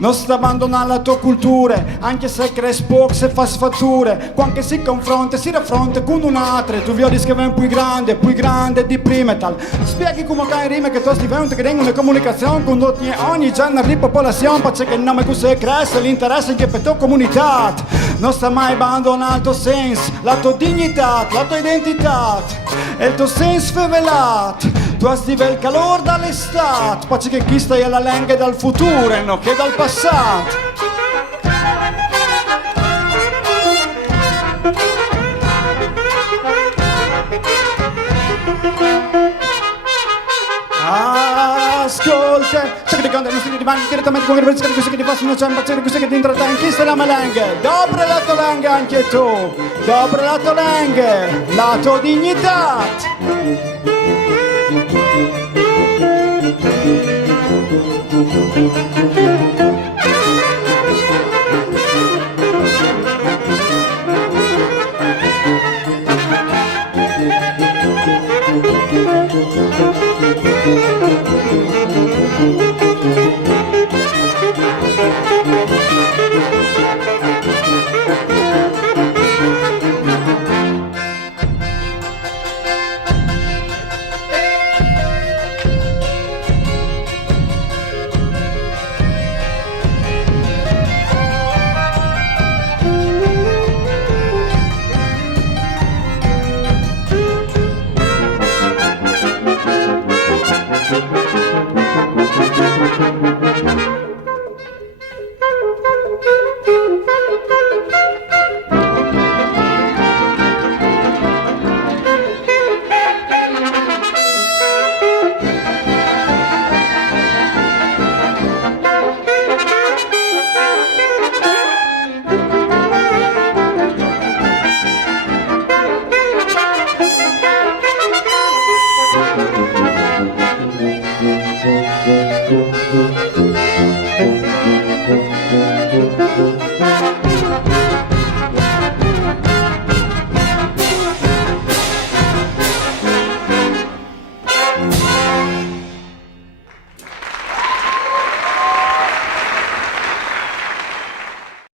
Non sta abbandonando la tua cultura, anche se cresce poco, se fa sfatture. Quando si confronta, si raffronta con un altro. Tu vedi che viene più grande di prima e tal. Spieghi come che rima che tu diventi che tengono una comunicazione con ogni genere di popolazione, perché il nome così cresce, l'interesse che per la tua comunità. Non sta mai abbandonando il tuo senso, la tua dignità, la tua identità e il tuo senso favelato. Tu hai il calore dall'estate, perché chi stai alla lingua dal futuro e non che dal passato. Ascolta, c'è che ti canta, non si ti vanno direttamente con il versico di questo che ti possono impazzire, questo che ti intrattiene, chi sta la malanga? Dopo la tua lingua anche tu, dopo la tua lingua, la tua dignità.